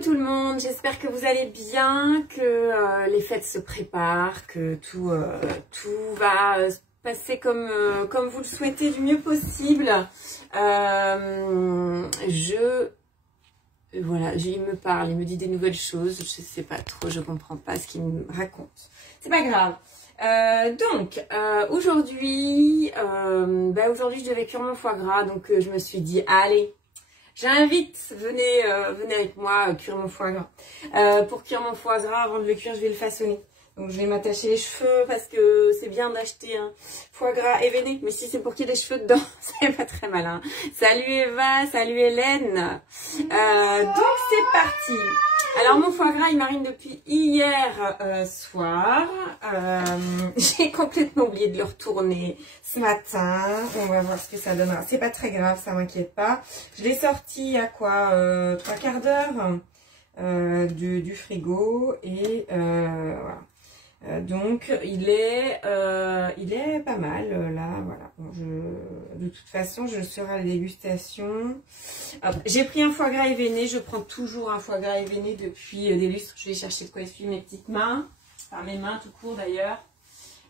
tout le monde, j'espère que vous allez bien, que les fêtes se préparent, que tout va se passer comme vous le souhaitez du mieux possible. Voilà, il me parle, il me dit des nouvelles choses, je sais pas trop, je comprends pas ce qu'il me raconte. C'est pas grave. Aujourd'hui, je devais cuire mon foie gras, donc je me suis dit, allez, j'invite, venez avec moi cuire mon foie gras. Pour cuire mon foie gras, avant de le cuire, je vais le façonner. Donc je vais m'attacher les cheveux parce que c'est bien d'acheter un foie gras événé. Mais si c'est pour qu'il y ait des cheveux dedans, c'est pas très malin. Salut Eva, salut Hélène. Donc c'est parti. Alors mon foie gras il marine depuis hier soir. J'ai complètement oublié de le retourner ce matin. On va voir ce que ça donnera. C'est pas très grave, ça m'inquiète pas. Je l'ai sorti à quoi 3/4 d'heure du frigo et voilà. Donc il est pas mal là, voilà. Bon, de toute façon je serai à la dégustation. J'ai pris un foie gras événé, je prends toujours un foie gras événé depuis des lustres. Je vais chercher de quoi essuyer mes petites mains, enfin mes mains tout court d'ailleurs.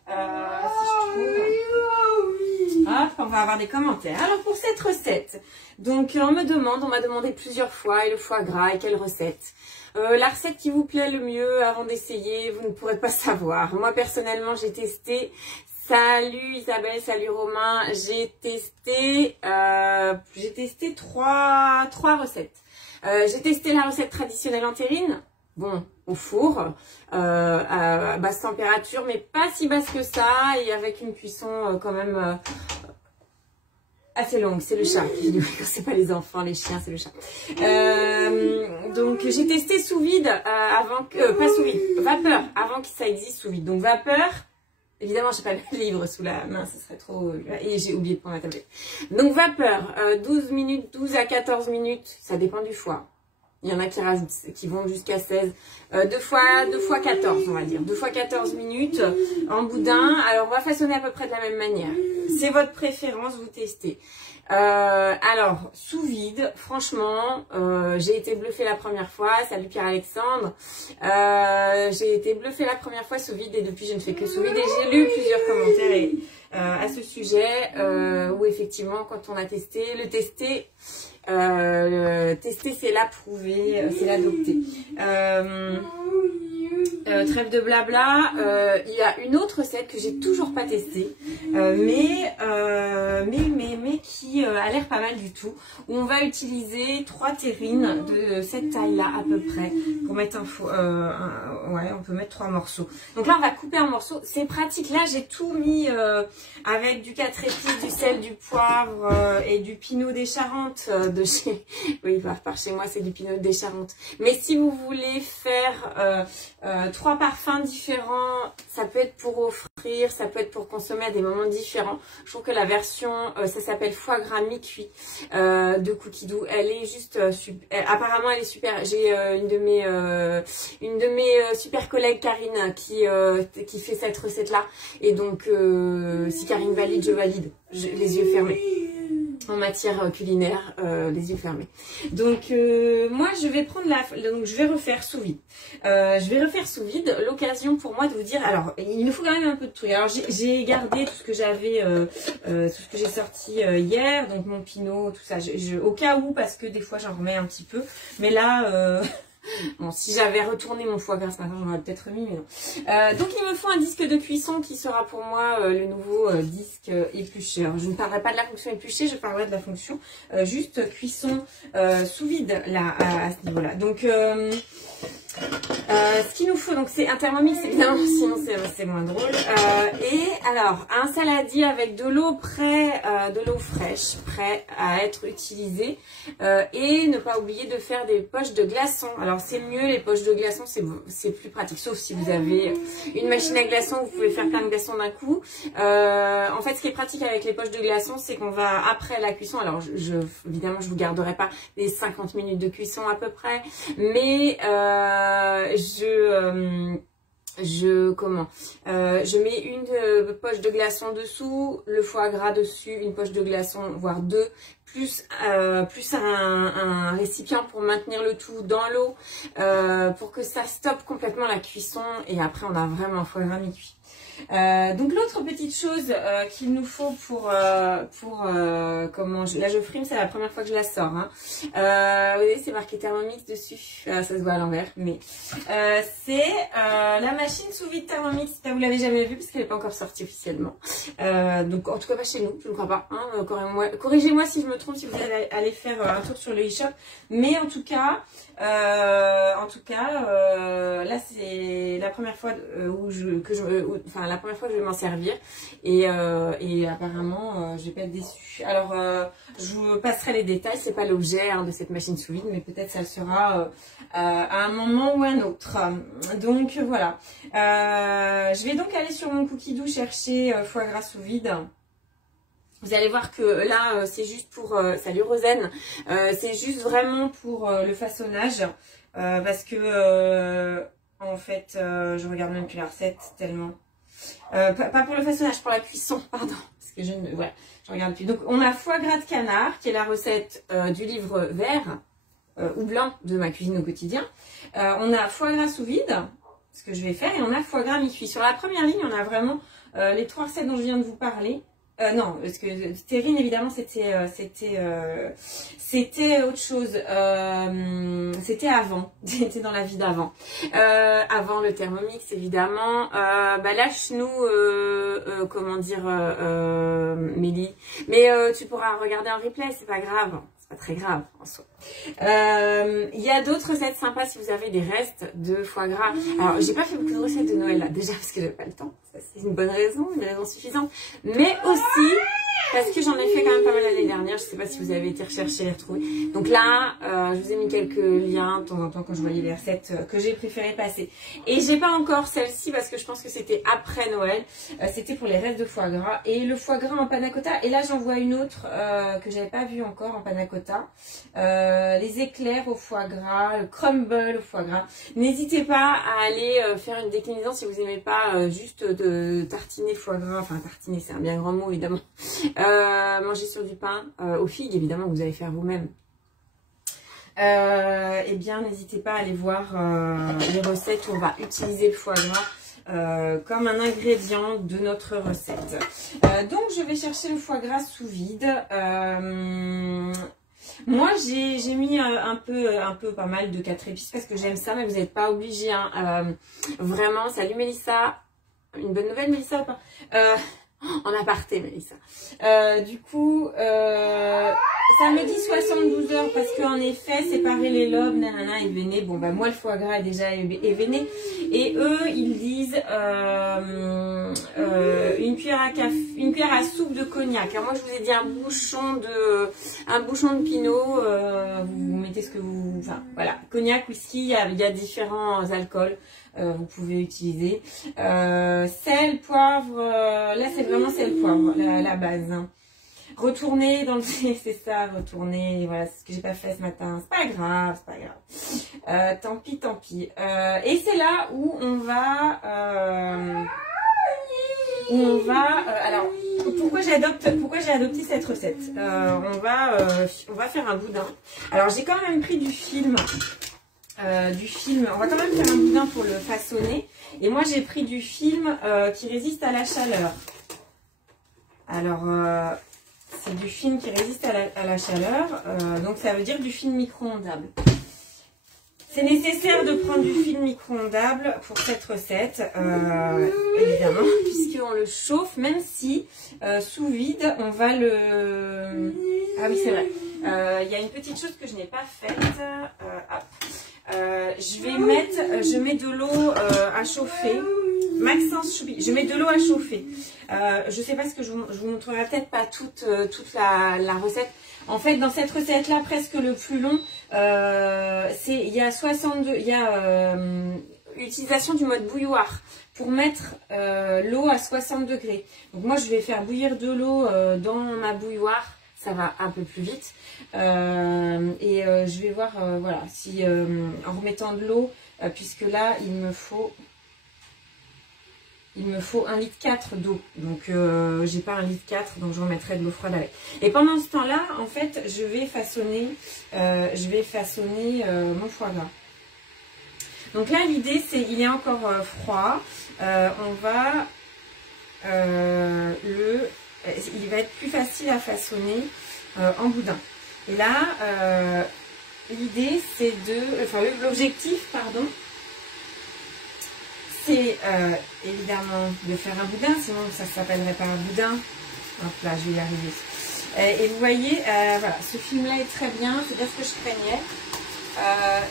Si je trouve. Hop, on va avoir des commentaires. Alors pour cette recette, donc on m'a demandé plusieurs fois et le foie gras et quelle recette. La recette qui vous plaît le mieux avant d'essayer, vous ne pourrez pas savoir. Moi personnellement j'ai testé. Salut Isabelle, salut Romain. J'ai testé trois recettes. J'ai testé la recette traditionnelle en terrine. Bon, au four, à basse température, mais pas si basse que ça, et avec une cuisson quand même assez longue. C'est le chat. Je dis c'est pas les enfants, les chiens, c'est le chat. Donc j'ai testé sous vide avant que, pas sous vide, vapeur, avant que ça existe sous vide. Donc vapeur. Évidemment, j'ai pas le livre sous la main, ce serait trop... Et j'ai oublié de prendre ma tablette. Donc vapeur, 12 minutes, 12 à 14 minutes, ça dépend du foie. Il y en a qui vont jusqu'à 16. 2 fois 14, on va dire. 2 fois 14 minutes en boudin. Alors, on va façonner à peu près de la même manière. C'est votre préférence, vous testez. Alors, sous vide, franchement, j'ai été bluffée la première fois. Salut Pierre-Alexandre. J'ai été bluffée la première fois sous vide et depuis, je ne fais que sous vide. Et j'ai lu plusieurs commentaires à ce sujet où effectivement, quand on a testé, tester c'est l'approuver, c'est l'adopter. Trêve de blabla, il y a une autre recette que j'ai toujours pas testée, mais qui a l'air pas mal du tout, où on va utiliser 3 terrines de cette taille là à peu près pour mettre ouais, on peut mettre 3 morceaux. Donc là on va couper en morceaux, c'est pratique. Là j'ai tout mis avec du 4 épices, du sel, du poivre et du pinot des Charentes de chez... Oui, par chez moi c'est du pinot des Charentes. Mais si vous voulez faire 3 parfums différents, ça peut être pour offrir, ça peut être pour consommer à des moments différents. Je trouve que la version, ça s'appelle foie gras mi-cuit de Cookie Doux. Elle est juste apparemment elle est super. J'ai une de mes super collègues Karine qui fait cette recette là. Et donc si Karine valide, je valide. Les yeux fermés. En matière culinaire, les yeux fermés. Donc moi je vais prendre donc je vais refaire sous vide. L'occasion pour moi de vous dire, alors il nous faut quand même un peu de trucs. Alors j'ai gardé tout ce que j'avais, tout ce que j'ai sorti hier, donc mon pinot, tout ça, au cas où, parce que des fois j'en remets un petit peu, mais là bon, si j'avais retourné mon foie gras ce matin, j'en aurais peut-être remis, mais non. Donc, il me faut un disque de cuisson qui sera pour moi le nouveau disque éplucheur. Je ne parlerai pas de la fonction épluchée, je parlerai de la fonction juste cuisson sous vide, là, à ce niveau-là. Donc, ce qu'il nous faut, donc c'est un Thermomix évidemment, sinon c'est moins drôle. Et alors, un saladier avec de l'eau de l'eau fraîche, prêt à être utilisée. Et ne pas oublier de faire des poches de glaçons. Alors c'est mieux, les poches de glaçons, c'est plus pratique. Sauf si vous avez une machine à glaçons, vous pouvez faire plein de glaçons d'un coup. En fait, ce qui est pratique avec les poches de glaçons, c'est qu'on va, après la cuisson, alors évidemment, je vous garderai pas les 50 minutes de cuisson à peu près, mais je mets une poche de glaçons dessous, le foie gras dessus, une poche de glaçons, voire 2, plus un récipient pour maintenir le tout dans l'eau, pour que ça stoppe complètement la cuisson. Et après, on a vraiment un foie gras mi-cuit. Donc l'autre petite chose qu'il nous faut la geofrime, c'est la première fois que je la sors, hein. Vous voyez, c'est marqué Thermomix dessus, ça se voit à l'envers, mais c'est la machine sous vide Thermomix. Vous l'avez jamais vue parce qu'elle n'est pas encore sortie officiellement, donc en tout cas pas chez nous, je ne crois pas, hein. Corrigez-moi si je me trompe, si vous allez aller faire un tour sur le e-shop, mais en tout cas là c'est la première fois la première fois que je vais m'en servir, et apparemment je vais pas être déçue. Alors je vous passerai les détails, c'est pas l'objet, hein, de cette machine sous vide, mais peut-être ça le sera à un moment ou un autre. Donc voilà, je vais donc aller sur mon cookie doux chercher foie gras sous vide. Vous allez voir que là, c'est juste pour... salut Rosen, c'est juste vraiment pour le façonnage. Parce que, en fait, je regarde même plus la recette tellement. Pas pour le façonnage, pour la cuisson, pardon. Parce que je regarde plus. Donc, on a foie gras de canard, qui est la recette du livre vert ou blanc de ma cuisine au quotidien. On a foie gras sous vide, ce que je vais faire, et on a foie gras mi-cuit. Sur la première ligne, on a vraiment les 3 recettes dont je viens de vous parler. Non, parce que terrine, évidemment, c'était autre chose. C'était avant. C'était dans la vie d'avant. Avant le Thermomix, évidemment. Lâche-nous, comment dire, Mélie. Mais tu pourras regarder en replay, c'est pas grave. Pas très grave en soi. Il y a d'autres recettes sympas si vous avez des restes de foie gras. Alors, j'ai pas fait beaucoup de recettes de Noël là, déjà parce que j'ai pas le temps. Ça, c'est une bonne raison, une raison suffisante. Mais aussi parce que j'en ai fait quand même pas mal l'année dernière. Je sais pas si vous avez été rechercher et les retrouver. Donc là, je vous ai mis quelques liens de temps en temps quand je voyais les recettes que j'ai préféré passer. Et j'ai pas encore celle-ci parce que je pense que c'était après Noël. C'était pour les restes de foie gras. Et le foie gras en panna cotta. Et là, j'en vois une autre que j'avais pas vue encore en panna cotta. Les éclairs au foie gras, le crumble au foie gras. N'hésitez pas à aller faire une déclinaison si vous n'aimez pas juste de tartiner le foie gras. Enfin, tartiner, c'est un bien grand mot, évidemment. Manger sur du pain, aux figues, évidemment, que vous allez faire vous-même. Eh bien, n'hésitez pas à aller voir les recettes où on va utiliser le foie gras comme un ingrédient de notre recette. Donc, je vais chercher le foie gras sous vide. Moi, j'ai mis un peu pas mal de 4 épices parce que j'aime ça, mais vous n'êtes pas obligé, hein. Vraiment, salut Mélissa. Une bonne nouvelle, Mélissa, ou pas en aparté, Mélissa. Du coup, ça me dit 72 heures parce qu'en effet, séparer les lobes, nanana, évener. Bon, bah moi, le foie gras est déjà évené. Et eux, ils disent une cuillère à soupe de cognac. Alors moi, je vous ai dit un bouchon de pinot. Vous mettez ce que vous... Enfin, voilà. Cognac, whisky, il y a différents alcools. Vous pouvez utiliser sel, poivre, là c'est vraiment sel, poivre, la base, hein. Retourner dans le c'est ça, retourner, voilà, c'est ce que j'ai pas fait ce matin, c'est pas grave, c'est pas grave, tant pis, tant pis. Et c'est là où on va alors pourquoi j'ai adopté cette recette, on va faire un boudin. Alors j'ai quand même pris du film, on va quand même faire un boudin pour le façonner. Et moi, j'ai pris du film qui résiste à la chaleur. Alors, c'est du film qui résiste à la chaleur. Donc, ça veut dire du film micro-ondable. C'est nécessaire de prendre du film micro-ondable pour cette recette, évidemment, puisqu'on le chauffe, même si sous vide, on va le... Ah oui, c'est vrai. Il y a une petite chose que je n'ai pas faite. Hop. Je mets de l'eau à chauffer. Maxence Choubi, je mets de l'eau à chauffer. Je sais pas ce que je vous montrerai peut-être pas toute la recette. En fait, dans cette recette-là, presque le plus long, il y a utilisation du mode bouilloire pour mettre l'eau à 60 degrés. Donc moi, je vais faire bouillir de l'eau dans ma bouilloire. Ça va un peu plus vite. Je vais voir, voilà, si en remettant de l'eau, puisque là, il me faut... il me faut 1,4 litre d'eau. Donc, j'ai pas 1,4 litre, donc je remettrai de l'eau froide avec. Et pendant ce temps-là, en fait, je vais façonner, mon foie gras. Donc là, l'idée, c'est, il est encore froid. On va il va être plus facile à façonner en boudin. Et là, l'idée, c'est l'objectif, pardon, c'est évidemment de faire un boudin, sinon ça ne s'appellerait pas un boudin. Hop là, je vais y arriver. Et vous voyez, voilà, ce film-là est très bien, c'est bien ce que je craignais.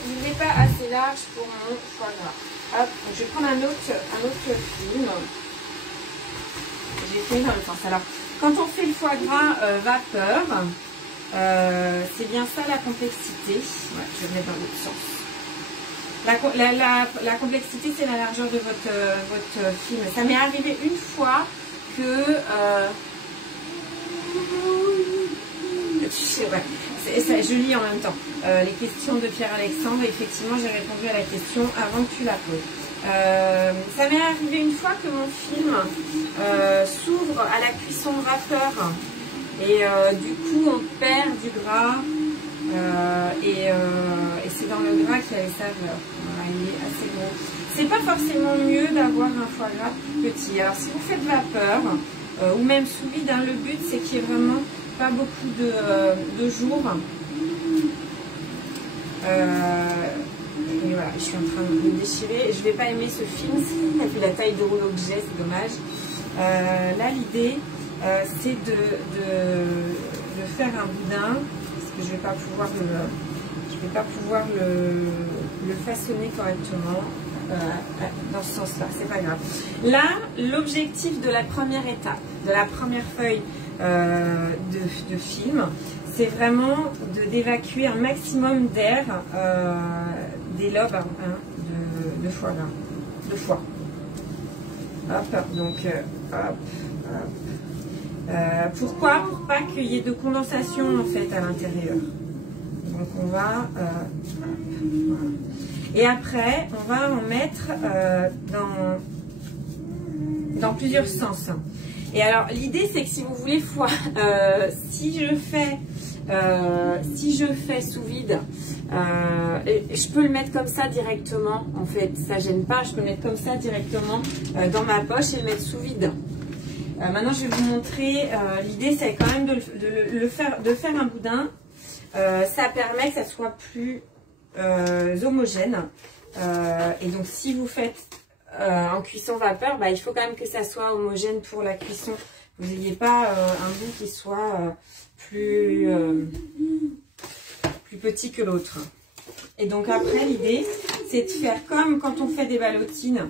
Il n'est pas assez large pour mon foie gras. Hop, donc je vais prendre un autre film. J'ai fait dans le sens. Alors, quand on fait le foie gras vapeur, c'est bien ça la complexité. Ouais, je vais mettre dans l'autre sens. La complexité, c'est la largeur de votre film. Ça m'est arrivé une fois que... je lis en même temps les questions de Pierre-Alexandre. Effectivement, j'ai répondu à la question avant que tu la poses. Ça m'est arrivé une fois que mon film s'ouvre à la cuisson vapeur et du coup on perd du gras et c'est dans le gras qu'il y a les saveurs. Voilà, il est assez gros. C'est pas forcément mieux d'avoir un foie gras plus petit. Alors si vous faites vapeur ou même sous vide, hein, le but c'est qu'il y ait vraiment pas beaucoup de jours. Et voilà, je suis en train de le déchirer. Je vais pas aimer ce film, vu la taille de rouleau que j'ai, c'est dommage. Là, l'idée, c'est de faire un boudin, parce que je vais pas pouvoir le façonner correctement dans ce sens-là. C'est pas grave. Là, l'objectif de la première étape, de la première feuille de film, c'est vraiment d'évacuer un maximum d'air des lobes de foie gras, de foie. Hop, donc hop, hop. Pourquoi? Pour pas qu'il y ait de condensation en fait à l'intérieur. Donc on va voilà. Et après on va en mettre dans plusieurs sens. Et alors l'idée c'est que si vous voulez foie, si je fais sous vide, je peux le mettre comme ça directement, en fait, ça gêne pas, je peux le mettre comme ça directement dans ma poche et le mettre sous vide. Maintenant je vais vous montrer, l'idée c'est quand même de faire un boudin, ça permet que ça soit plus homogène, et donc si vous faites en cuisson vapeur, bah, il faut quand même que ça soit homogène pour la cuisson, vous n'ayez pas un bout qui soit plus petit que l'autre. Et donc après l'idée c'est de faire comme quand on fait des ballotines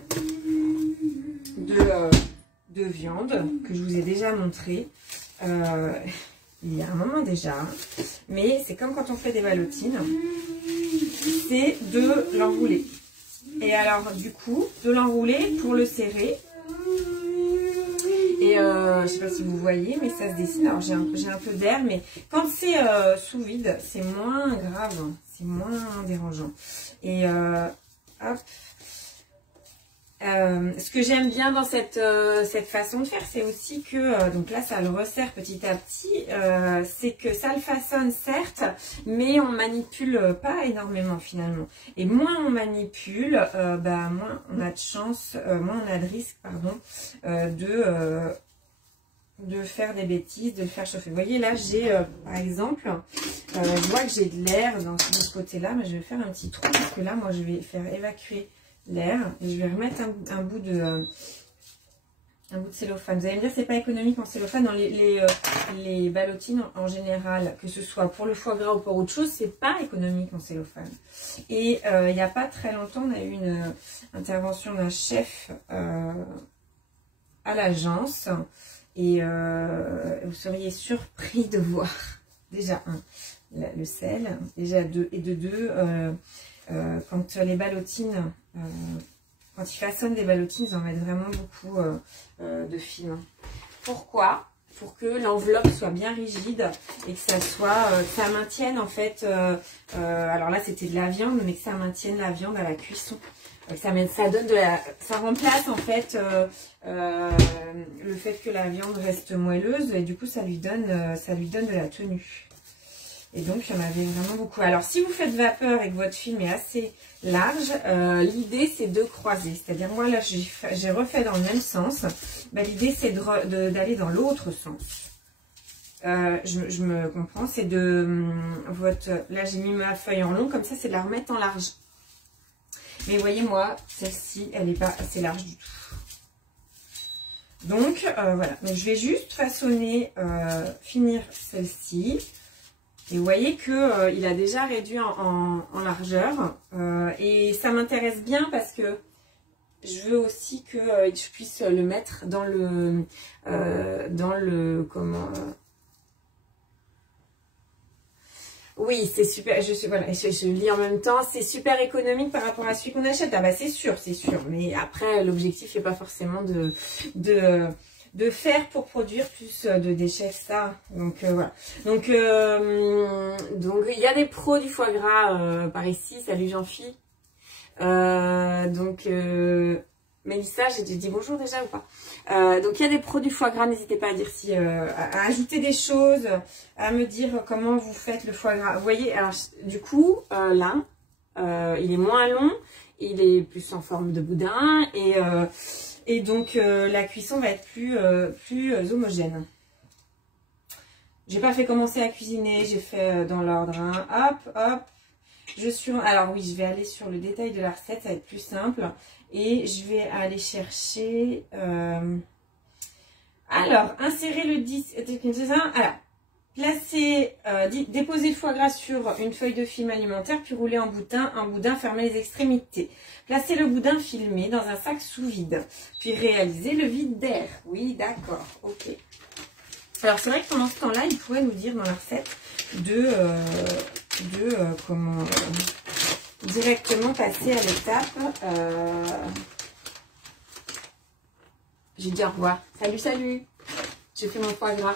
de viande que je vous ai déjà montré il y a un moment déjà, mais c'est comme quand on fait des ballotines, c'est de l'enrouler. Et alors du coup de l'enrouler pour le serrer. Et je sais pas si vous voyez, mais ça se dessine. Alors j'ai un peu d'air, mais quand c'est sous vide, c'est moins grave, c'est moins dérangeant. Et hop. Ce que j'aime bien dans cette façon de faire, c'est aussi que, donc là ça le resserre petit à petit, c'est que ça le façonne certes, mais on manipule pas énormément finalement. Et moins on manipule, bah, moins on a de chance, moins on a de risque, pardon, de faire des bêtises, de le faire chauffer. Vous voyez là j'ai par exemple, je vois que j'ai de l'air de ce côté-là, mais je vais faire un petit trou parce que là moi je vais faire évacuer l'air et je vais remettre un bout de cellophane. Vous allez me dire c'est pas économique en cellophane. Dans les ballotines en général, que ce soit pour le foie gras ou pour autre chose, c'est pas économique en cellophane. Et il n'y a pas très longtemps on a eu une intervention d'un chef à l'agence et vous seriez surpris de voir déjà le sel, déjà deux, quand les ballotines, quand ils façonnent des ballotines, ils en mettent vraiment beaucoup de film. Pourquoi? pour que l'enveloppe soit bien rigide et que ça soit, que ça maintienne en fait, alors là c'était de la viande, mais que ça maintienne la viande à la cuisson. Ça donne ça remplace en fait le fait que la viande reste moelleuse et du coup ça lui donne de la tenue. Et donc il y en avait vraiment beaucoup. Alors si vous faites vapeur et que votre film est assez large, l'idée c'est de croiser. C'est-à-dire moi là j'ai refait dans le même sens. Ben, l'idée c'est d'aller dans l'autre sens. Je me comprends, c'est de là j'ai mis ma feuille en long, comme ça c'est de la remettre en large. Mais vous voyez, moi, celle-ci, elle n'est pas assez large du tout. Donc, voilà. Donc, je vais juste façonner, finir celle-ci. Et vous voyez que il a déjà réduit en largeur. Et ça m'intéresse bien parce que je veux aussi que je puisse le mettre dans le comment... Oui, c'est super, je lis en même temps, c'est super économique par rapport à celui qu'on achète. Ah bah c'est sûr. Mais après, l'objectif n'est pas forcément de faire pour produire plus de déchets que ça. Donc voilà. Donc il y a des pros du foie gras par ici. Salut Jean-Phi. Mélissa, j'ai dit bonjour déjà ou pas? Donc il y a des produits foie gras, n'hésitez pas à dire si à ajouter des choses, à me dire comment vous faites le foie gras. Vous voyez, alors du coup là, il est moins long, il est plus en forme de boudin et donc la cuisson va être plus homogène. J'ai pas fait commencer à cuisiner, j'ai fait dans l'ordre. Hein. Hop. Alors oui, je vais aller sur le détail de la recette, ça va être plus simple. Et je vais aller chercher... Alors, insérer le disque... Alors, placer... déposer le foie gras sur une feuille de film alimentaire, puis rouler en boudin, fermer les extrémités. Placer le boudin filmé dans un sac sous vide, puis réaliser le vide d'air. Oui, d'accord, ok. Alors, c'est vrai que pendant ce temps-là, il pourrait nous dire dans la recette comment... directement passer à l'étape. J'ai dit au revoir. Salut. J'ai fait mon foie gras.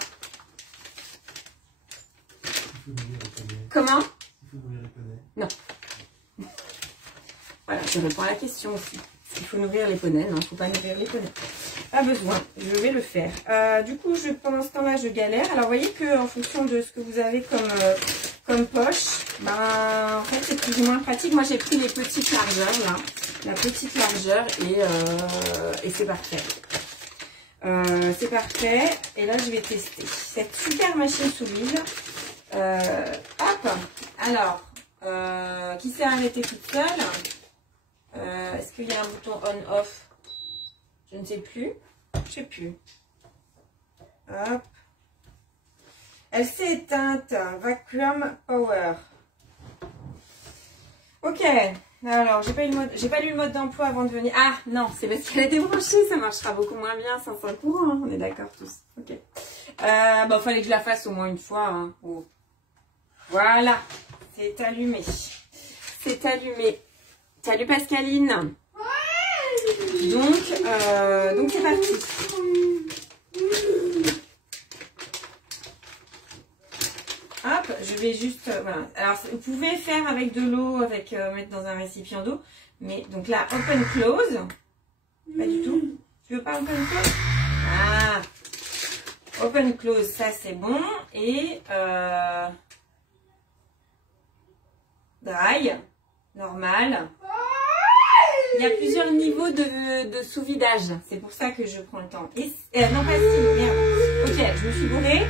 Comment? Non. Voilà, je réponds à la question aussi. Il faut nourrir les poneys. Non, il ne faut pas nourrir les poneys. Pas besoin, je vais le faire. Du coup, pendant ce temps-là, je galère. Alors, vous voyez qu'en fonction de ce que vous avez comme poche, ben, en fait, c'est plus ou moins pratique. Moi, j'ai pris les petites largeurs, là. La petite largeur et c'est parfait. C'est parfait. Et là, je vais tester cette super machine sous vide. Hop. Alors, qui s'est arrêtée toute seule. Est-ce qu'il y a un bouton on-off? Je ne sais plus. Je sais plus. Hop. Elle s'est éteinte. Vacuum Power. Ok. Alors, j'ai pas lu le mode d'emploi avant de venir. Ah, non, c'est parce qu'elle a été branchée. Ça marchera beaucoup moins bien sans un courant. Hein. On est d'accord tous. Ok. Bon, fallait que je la fasse au moins une fois. Hein. Oh. Voilà. C'est allumé. C'est allumé. Salut Pascaline. Donc c'est parti. Hop, je vais juste... voilà. Alors, vous pouvez faire avec de l'eau, mettre dans un récipient d'eau. Mais, donc là, open, close. Pas du tout. Tu veux pas open, close? Ah. Open, close, ça c'est bon. Et... dry. Normal. Il y a plusieurs niveaux de sous-vidage. C'est pour ça que je prends le temps. Non, pas si. Merde. Ok, je me suis bourrée.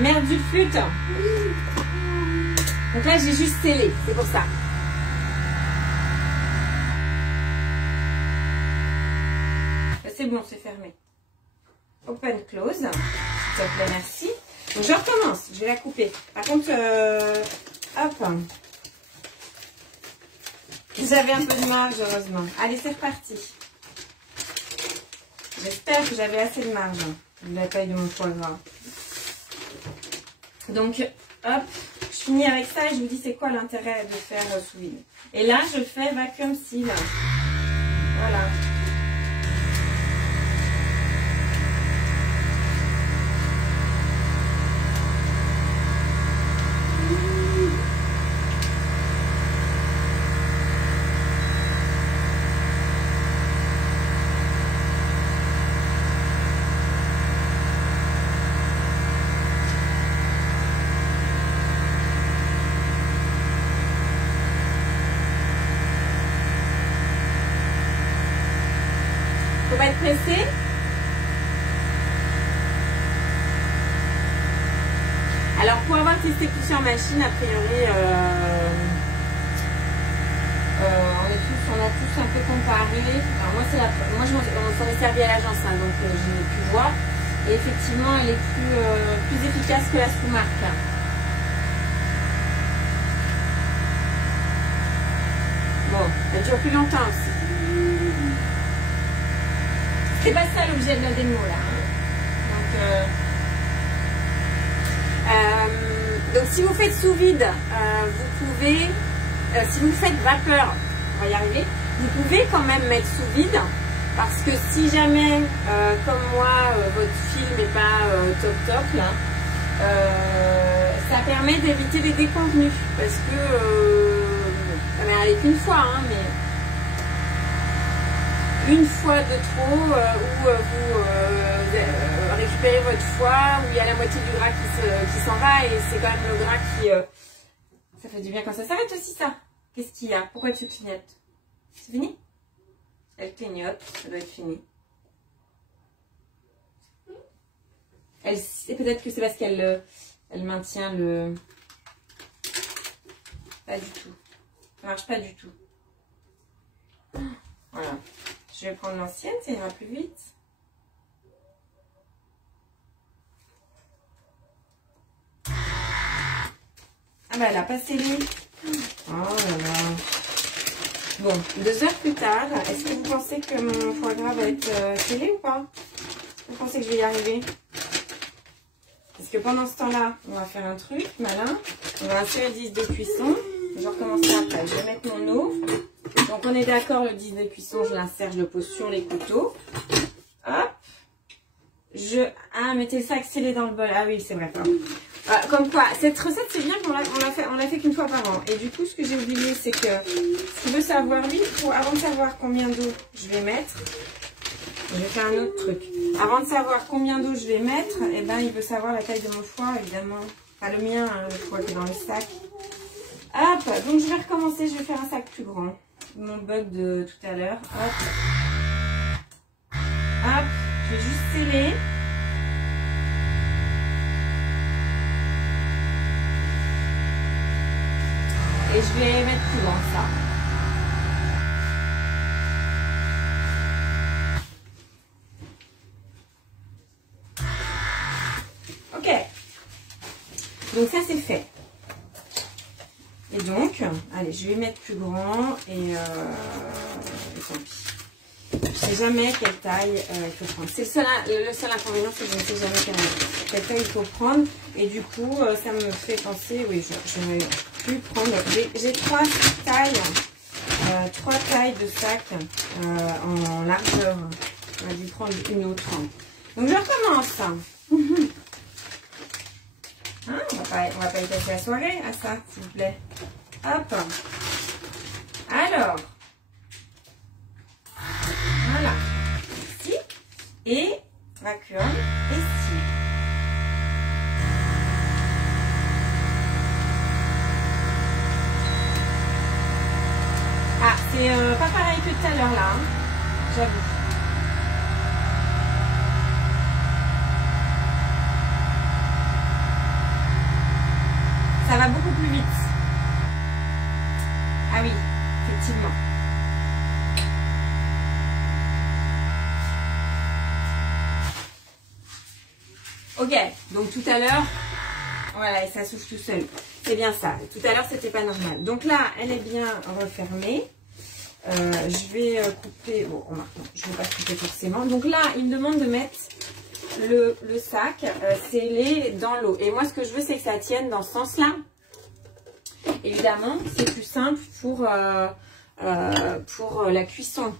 Merde du flûte. Donc là, j'ai juste scellé. C'est pour ça. C'est bon, c'est fermé. Open, close. S'il te plaît, merci. Donc, je recommence. Je vais la couper. Par contre, hop. J'avais un peu de marge, heureusement. Allez, c'est reparti. J'espère que j'avais assez de marge, vu la taille de mon foie gras. Donc, hop, je finis avec ça et je vous dis c'est quoi l'intérêt de faire sous vide. Et là, je fais vacuum seal. Voilà. pressé? Alors pour avoir testé plusieurs machines, a priori, on a tous un peu comparé. Alors moi, on s'en est servi à l'agence, hein, donc j'ai pu voir. Et effectivement, elle est plus efficace que la sous-marque. Bon, elle dure plus longtemps aussi. C'est pas ça l'objet de la démo là. Hein. Donc si vous faites sous vide, vous pouvez, si vous faites vapeur, on va y arriver, vous pouvez quand même mettre sous vide, parce que si jamais, comme moi, votre film n'est pas top là, ça permet d'éviter les déconvenus, parce que ça m'est arrivé qu'une fois, hein, mais une fois de trop où vous récupérez votre foie, où il y a la moitié du gras qui s'en va, et c'est quand même le gras qui... Ça fait du bien quand ça s'arrête aussi, ça. Qu'est-ce qu'il y a? Pourquoi tu clignotes? C'est fini? Elle clignote, ça doit être fini. Peut-être que c'est parce qu'elle maintient le... Pas du tout. Ça marche pas du tout. Voilà. Je vais prendre l'ancienne, ça ira plus vite. Ah bah elle a pas scellé. Oh là là. Bon, 2 heures plus tard, est-ce que vous pensez que mon foie gras va être scellé ou pas? Vous pensez que je vais y arriver? Parce que pendant ce temps-là, on va faire un truc malin. On va insérer le disque de cuisson. Je recommencerai après. Je vais mettre mon eau. Donc on est d'accord, le disque de cuisson, je l'insère, je le pose sur les couteaux. Hop. Ah, mettez le sac scellé dans le bol. Ah oui, c'est vrai. Comme quoi, cette recette, c'est bien qu'on l'a fait qu'une fois par an. Et du coup, ce que j'ai oublié, c'est que s'il veut savoir, lui, avant de savoir combien d'eau je vais mettre, je vais faire un autre truc. Avant de savoir combien d'eau je vais mettre, eh ben, il veut savoir la taille de mon foie, évidemment. Pas le mien, hein, le foie qui est dans le sac. Hop, donc je vais recommencer, je vais faire un sac plus grand. Mon bug de tout à l'heure. Hop. Hop, je vais juste sceller. Et je vais mettre plus grand ça. Ok. Donc ça c'est fait. Et donc, allez, je vais mettre plus grand et tant pis. Je ne sais jamais quelle taille il faut prendre. C'est le seul inconvénient, c'est que je ne sais jamais quelle taille il faut prendre. Et du coup, ça me fait penser, oui, j'aurais pu prendre. J'ai 3 tailles de sac en largeur. J'aurais dû prendre une autre. Donc je recommence. Hein, on va pas y passer la soirée à ça, s'il vous plaît. Hop. Alors. Voilà. Ici. Et vacuum ici. Ah, c'est pas pareil que tout à l'heure là. Hein, j'avoue. Ça va beaucoup plus vite. Ah oui, effectivement. Ok, donc tout à l'heure, voilà, et ça s'ouvre tout seul. C'est bien ça. Tout à l'heure, c'était pas normal. Donc là, elle est bien refermée. Je vais couper. Bon, non, je ne vais pas couper forcément. Donc là, il me demande de mettre le sac scellé dans l'eau. Et moi, ce que je veux, c'est que ça tienne dans ce sens-là. Évidemment, c'est plus simple pour la cuisson.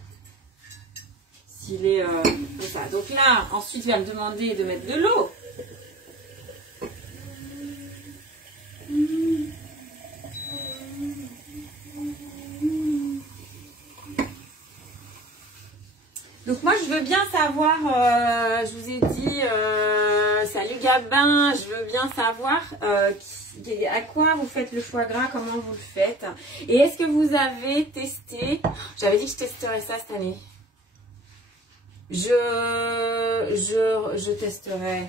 S'il est comme ça. Donc là, ensuite, il va me demander de mettre de l'eau. Donc moi je veux bien savoir, je vous ai dit, salut Gabin, je veux bien savoir à quoi vous faites le foie gras, comment vous le faites. Et est-ce que vous avez testé, j'avais dit que je testerais ça cette année. Je testerai.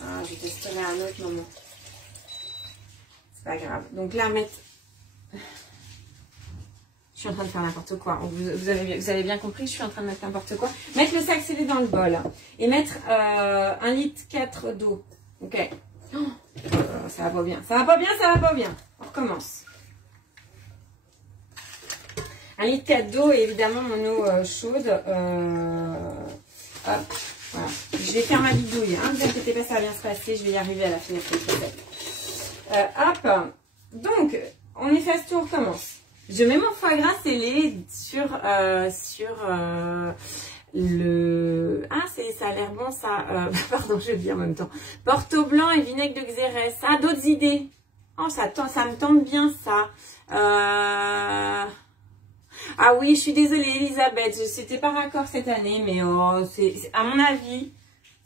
Ah, je testerai à un autre moment. C'est pas grave. Donc là, mettre... Je suis en train de faire n'importe quoi. Vous avez bien compris, je suis en train de mettre n'importe quoi. Mettre le sac scellé dans le bol. Et mettre 1,4 litre d'eau. Ok. Oh, ça va pas bien. Ça va pas bien, ça va pas bien. On recommence. 1,4 litre d'eau et évidemment mon eau chaude. Hop, voilà. Je vais faire ma bidouille. Hein. Ne vous inquiétez pas, ça va bien se passer. Je vais y arriver à la fin de cette recette. Hop. Donc, on efface tout, on recommence. Je mets mon foie gras scellé sur le... Ah, ça a l'air bon ça. Pardon, je dis en même temps. Porto blanc et vinaigre de Xérès. Ah, d'autres idées. Oh, ça me tente bien ça. Ah oui, je suis désolée Elisabeth. C'était pas raccord cette année, mais oh, c'est à mon avis.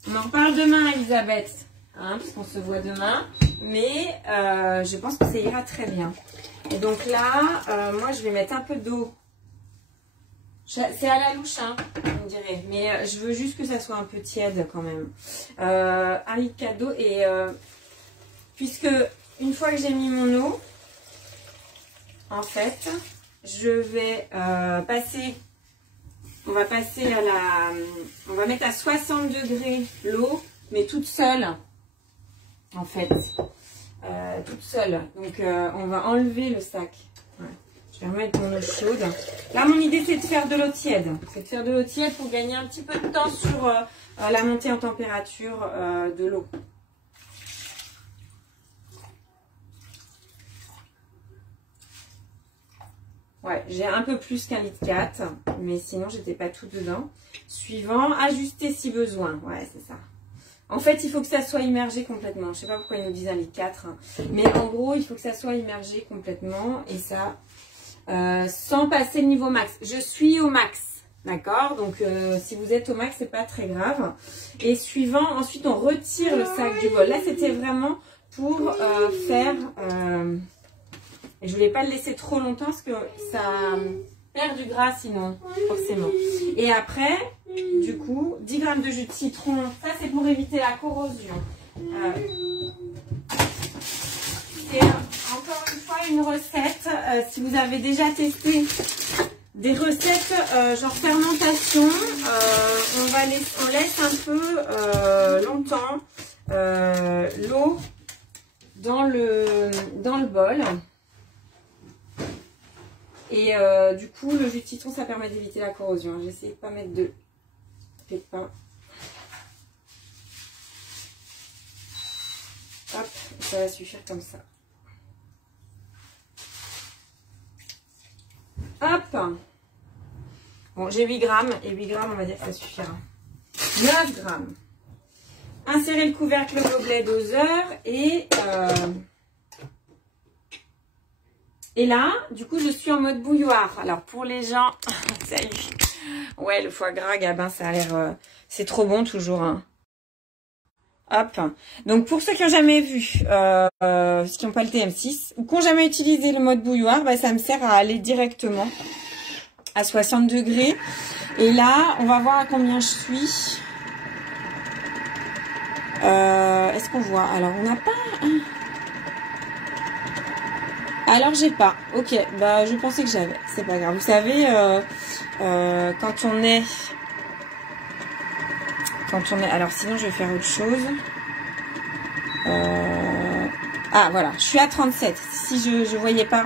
On en parle demain Elisabeth. Hein, parce qu'on se voit demain. Mais je pense que ça ira très bien. Et donc là, moi je vais mettre un peu d'eau. C'est à la louche, hein, on dirait. Mais je veux juste que ça soit un peu tiède quand même. 1 litre d'eau. Et puisque une fois que j'ai mis mon eau, en fait, je vais passer... On va passer à la... On va mettre à 60 degrés l'eau, mais toute seule, en fait. Toute seule. Donc, on va enlever le sac. Ouais. Je vais remettre mon eau chaude. Là, mon idée, c'est de faire de l'eau tiède. C'est de faire de l'eau tiède pour gagner un petit peu de temps sur la montée en température de l'eau. Ouais, j'ai un peu plus qu'1,4 litre, mais sinon, j'étais pas tout dedans. Suivant, ajuster si besoin. Ouais, c'est ça. En fait, il faut que ça soit immergé complètement. Je sais pas pourquoi ils nous disent 1,4 litre. Hein. Mais en gros, il faut que ça soit immergé complètement. Et ça, sans passer le niveau max. Je suis au max. D'accord? Donc, si vous êtes au max, c'est pas très grave. Et suivant, ensuite, on retire le sac du bol. Là, c'était vraiment pour faire... et je voulais pas le laisser trop longtemps parce que ça perd du gras sinon, forcément. Et après... Du coup, 10 g de jus de citron, ça c'est pour éviter la corrosion. C'est encore une fois une recette. Si vous avez déjà testé des recettes genre fermentation, on laisse un peu longtemps l'eau dans le bol. Et du coup, le jus de citron, ça permet d'éviter la corrosion. J'essaie de pas mettre de pépins. Hop, ça va suffire comme ça. Hop. Bon, j'ai 8 grammes. Et 8 grammes, on va dire que ça suffira. 9 grammes. Insérez le couvercle au gobelet doseur et là, du coup, je suis en mode bouilloire. Alors, pour les gens... Salut. Ouais, le foie gras, Gabin, ça a l'air... c'est trop bon, toujours. Hein. Hop. Donc, pour ceux qui n'ont jamais vu, qui n'ont pas le TM6, ou qui n'ont jamais utilisé le mode bouilloire, bah, ça me sert à aller directement à 60 degrés. Et là, on va voir à combien je suis. Est-ce qu'on voit? Alors, on n'a pas... Alors, j'ai pas. Ok, bah je pensais que j'avais. C'est pas grave. Vous savez, quand on est... Alors, sinon, je vais faire autre chose. Ah, voilà. Je suis à 37. Si je voyais pas...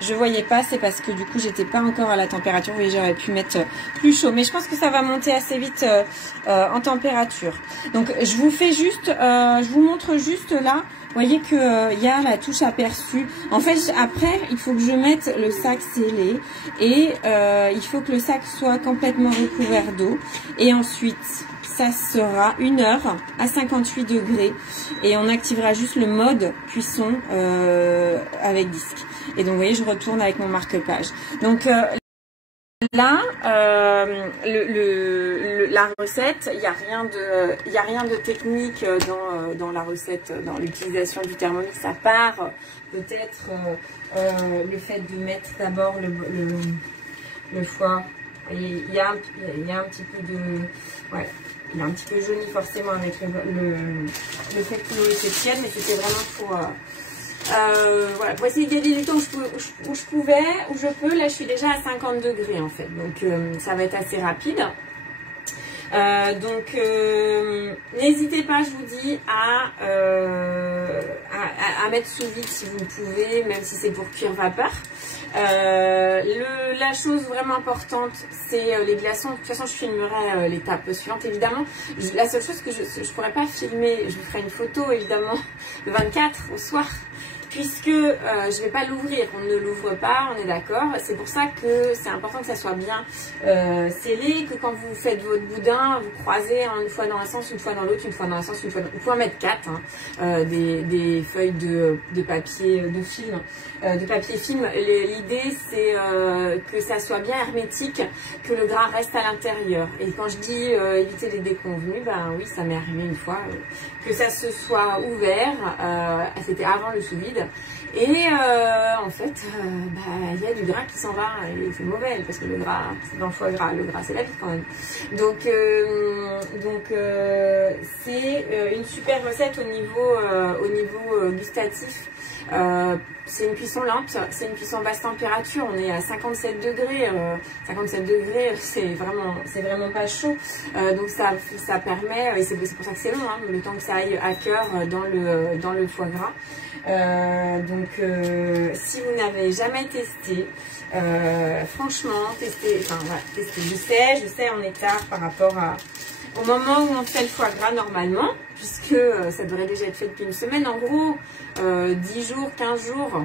c'est parce que du coup, j'étais pas encore à la température. Vous voyez, j'aurais pu mettre plus chaud. Mais je pense que ça va monter assez vite en température. Donc, je vous fais juste... je vous montre juste là... Vous voyez que y a la touche aperçue. En fait, après, il faut que je mette le sac scellé et il faut que le sac soit complètement recouvert d'eau. Et ensuite, ça sera 1 heure à 58 degrés et on activera juste le mode cuisson avec disque. Et donc, vous voyez, je retourne avec mon marque-page. Donc là, la recette, il n'y a rien de technique dans la recette, dans l'utilisation du Thermomix, à part peut-être le fait de mettre d'abord le foie il y a un petit peu de... Ouais, il est un petit peu jauni forcément avec le fait que l'eau était tiède, mais c'était vraiment pour... voilà, pour essayer de gagner du temps où je pouvais, où je peux. Là, je suis déjà à 50 degrés en fait, donc ça va être assez rapide. N'hésitez pas, je vous dis, à mettre sous vide si vous le pouvez, même si c'est pour cuire vapeur. La chose vraiment importante, c'est les glaçons. De toute façon, je filmerai l'étape suivante, évidemment. La seule chose que je ne pourrais pas filmer, je vous ferai une photo, évidemment, le 24 au soir, puisque je ne vais pas l'ouvrir, on ne l'ouvre pas, on est d'accord. C'est pour ça que c'est important que ça soit bien scellé, que quand vous faites votre boudin, vous croisez une fois dans un sens, une fois dans l'autre, une fois dans un sens, une fois dans l'autre. Vous pouvez en mettre 4, hein, des feuilles de papier de film, de papier film. L'idée, c'est que ça soit bien hermétique, que le gras reste à l'intérieur. Et quand je dis éviter les déconvenus, ben oui, ça m'est arrivé une fois, que ça se soit ouvert, c'était avant le sous-vide. Et en fait, il y a du gras qui s'en va et c'est mauvais parce que le gras, c'est dans le foie gras, le gras c'est la vie quand même. Donc c'est une super recette au niveau gustatif. C'est une cuisson lente, c'est une cuisson basse température, on est à 57 degrés, 57 degrés c'est vraiment pas chaud, donc ça permet, et c'est pour ça que c'est long, hein, le temps que ça aille à cœur dans le foie gras. Si vous n'avez jamais testé, franchement, testez, je sais, on est tard par rapport au moment où on fait le foie gras normalement, puisque ça devrait déjà être fait depuis une semaine, en gros, 10 jours, 15 jours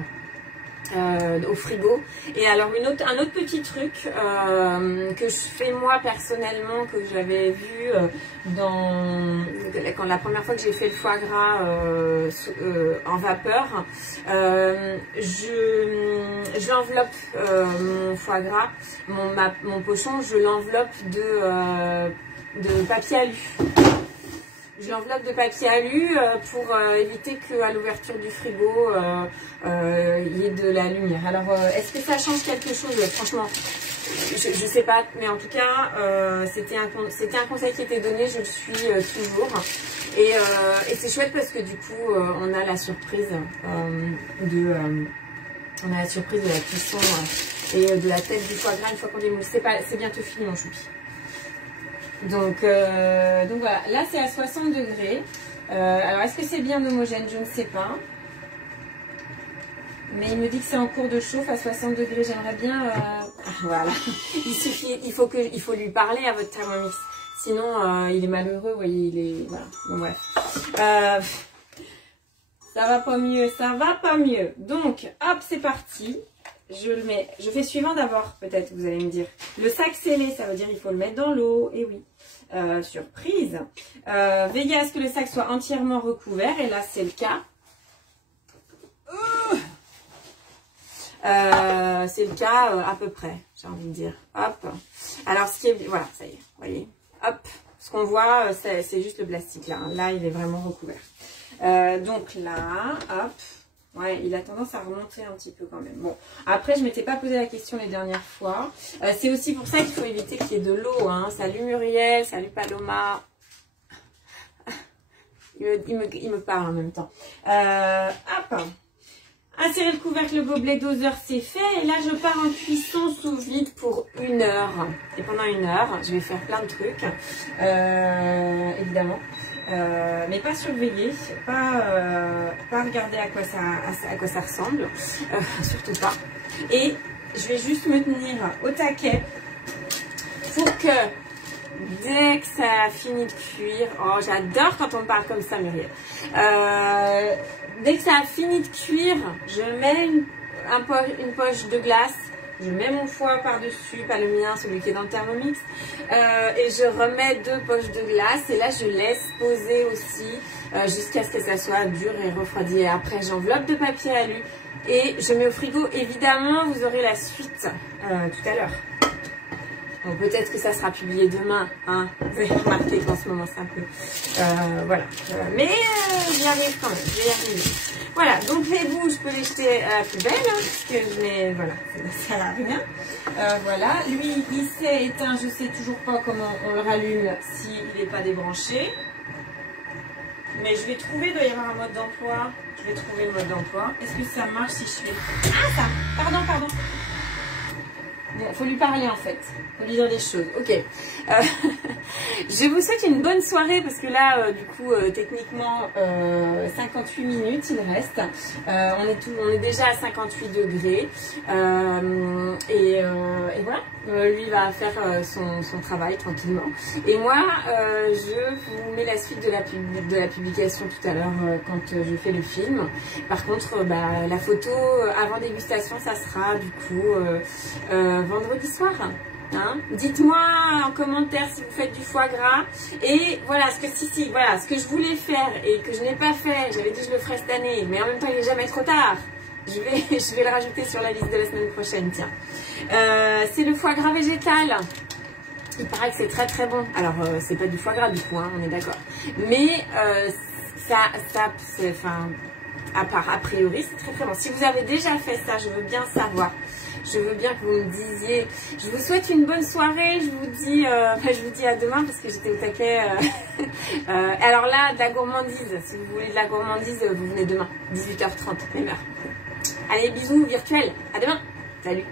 au frigo. Et alors un autre petit truc que je fais moi personnellement, que j'avais vu quand la première fois que j'ai fait le foie gras en vapeur, je l'enveloppe mon foie gras, mon pochon, je l'enveloppe de papier alu. Je l'enveloppe de papier alu pour éviter qu'à l'ouverture du frigo, il y ait de la lumière. Alors, est-ce que ça change quelque chose? Franchement, je ne sais pas. Mais en tout cas, c'était un conseil qui était donné. Je le suis toujours. Et c'est chouette parce que du coup, on a la surprise de la cuisson et de la tête du foie gras une fois qu'on démoule. C'est bientôt fini, mon choupi. Donc voilà, là c'est à 60 degrés. Alors est-ce que c'est bien homogène? Je ne sais pas. Mais il me dit que c'est en cours de chauffe à 60 degrés. J'aimerais bien... voilà. Il faut lui parler à votre Thermomix. Sinon, il est malheureux. Vous voyez, il est... Voilà. Bon, bref. Ça va pas mieux, ça va pas mieux. Donc, hop, c'est parti. Je le mets, je fais suivant d'abord, peut-être, vous allez me dire. Le sac scellé, ça veut dire qu'il faut le mettre dans l'eau. Et oui, surprise. Veillez à ce que le sac soit entièrement recouvert. Et là, c'est le cas. C'est le cas à peu près, j'ai envie de dire. Hop. Alors, ce qui est... Voilà, ça y est, vous voyez. Hop. Ce qu'on voit, c'est juste le plastique, là. Là, il est vraiment recouvert. Donc là, hop. Ouais, il a tendance à remonter un petit peu quand même. Bon, après, je ne m'étais pas posé la question les dernières fois. C'est aussi pour ça qu'il faut éviter qu'il y ait de l'eau. Hein. Salut Muriel, salut Paloma. Il me parle en même temps. Hop. Insérer le couvercle, le gobelet doseur, c'est fait. Et là, je pars en cuisson sous vide pour 1 heure. Et pendant 1 heure, je vais faire plein de trucs. Évidemment. Mais pas surveiller, pas regarder à quoi ça ressemble, surtout pas. Et je vais juste me tenir au taquet pour que dès que ça a fini de cuire, oh j'adore quand on me parle comme ça Muriel, dès que ça a fini de cuire, je mets une poche de glace. Je mets mon foie par-dessus, pas le mien, celui qui est dans le Thermomix. Et je remets 2 poches de glace. Et là, je laisse poser aussi jusqu'à ce que ça soit dur et refroidi. Et après, j'enveloppe de papier alu. Et je mets au frigo. Évidemment, vous aurez la suite tout à l'heure. Bon, peut-être que ça sera publié demain, hein. Vous avez remarqué qu'en ce moment c'est un peu... voilà. Mais j'y arrive quand même, je vais y arriver. Voilà, donc les bouts, je peux les jeter à la poubelle, hein, parce que je les... Voilà, ça sert à rien. Voilà, lui, il s'est éteint, je sais toujours pas comment on le rallume s'il n'est pas débranché. Mais je vais trouver, il doit y avoir un mode d'emploi. Je vais trouver le mode d'emploi. Est-ce que ça marche si je fais... Ah, ça. Pardon. Bon, faut lui parler en fait. Faut lui dire des choses. Ok. Je vous souhaite une bonne soirée parce que là, du coup, techniquement, 58 minutes il reste. On est déjà à 58 degrés. Et voilà. Lui va faire son travail tranquillement. Et moi, je vous mets la suite de la publication tout à l'heure quand je fais le film. Par contre, la photo avant dégustation, ça sera du coup vendredi soir. Hein, dites-moi en commentaire si vous faites du foie gras. Et voilà ce que je voulais faire et que je n'ai pas fait. J'avais dit que je le ferais cette année, mais en même temps il n'est jamais trop tard. Je vais le rajouter sur la liste de la semaine prochaine. Tiens, c'est le foie gras végétal. Il paraît que c'est très très bon. Alors c'est pas du foie gras du coup, hein, on est d'accord. Mais a priori c'est très très bon. Si vous avez déjà fait ça, je veux bien savoir. Je veux bien que vous me disiez. Je vous souhaite une bonne soirée. Je vous dis à demain parce que j'étais au taquet. Alors là, de la gourmandise. Si vous voulez de la gourmandise, vous venez demain, 18h30, même heure. Allez, bisous virtuels. À demain. Salut.